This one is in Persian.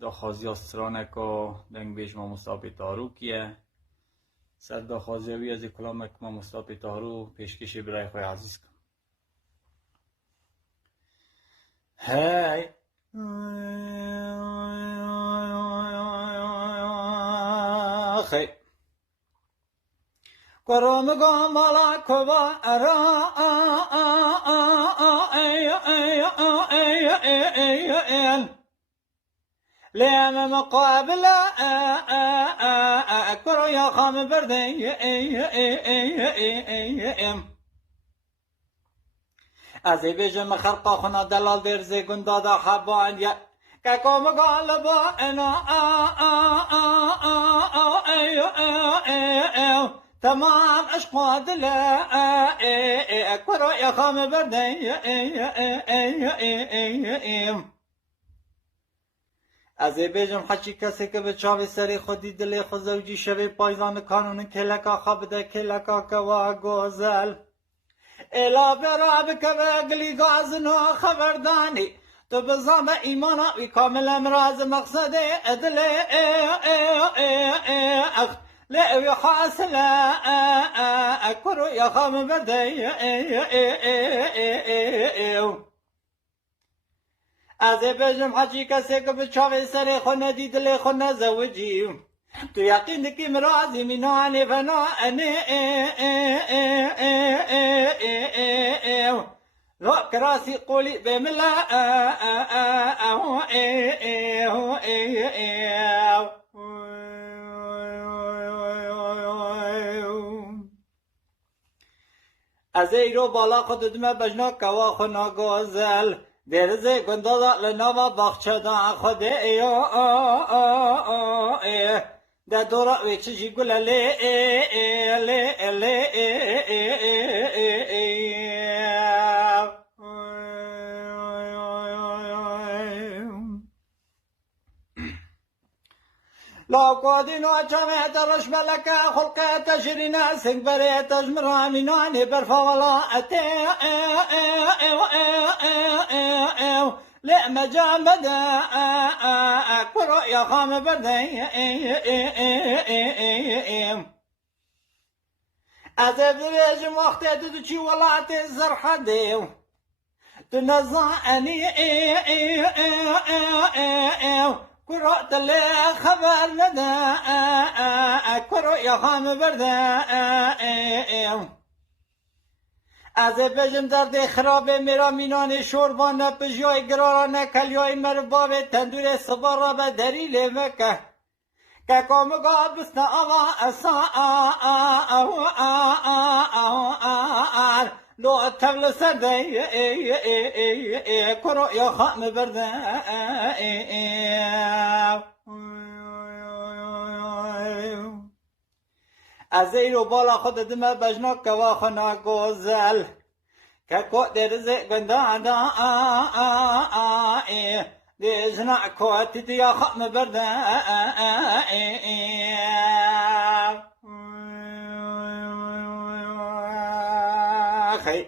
داخوازی استرانکا دنگ بیش ما مصطفی تارو کیه سر داخوازیوی از کلام ما مصطفی تارو پیشکشی برای خوی عزیز کن هی خی قرام قاملا كبا را لما مقابل كرو يا خام بردي از بیجم خلقا خنا دلال درزی گندادا حبان یا كاكو مقالبا انا تمام عشق دلا كرو يا خام بردي از بیجم حچی کسی که به چاوی سری خودی دلی خود زوجی شبی پایزان کانون کلکا خبده کلکا کوا گوزل الا براب كبقلي غازنا خبرداني تبزام ايمانا وكامل امراض مقصدي ادلي اخ لا يحاسل اكرو يا خام بدي از بجم حجی کسی که به چاوی سر خونه دیدلی خونه زوجی تو یقین که مرازی منانی فنا رو کراسی قولی بملا از ایرو بالا خود دمه بجنا کوا خنا گوزل درزه گندادا لنوا بخچه دا خود ده دورا ویچه جی گل لا قادينو جمع درش ملكا خلقا تجرينا سنگ بري تجمر مناني برفولا لا مجامد كرو يا خام بردي أزب بيجم وقت تدوشي ولات الزرحة ديو تنزعني كرو تلي خبر لدا كرو يا خام بردا از بجم درد خراب میرا مینان شوربان پجای گراران کلیای مرباب تندور صبر به دلیل مکه که کامگاه بسن آقا اصا لو تبل سده کرو یا خام برده از ایرو بالا خود دمه بجنا کوا خنا گوزل که کو درزه گنده دا دیجنا کوتی دیا خام برده خی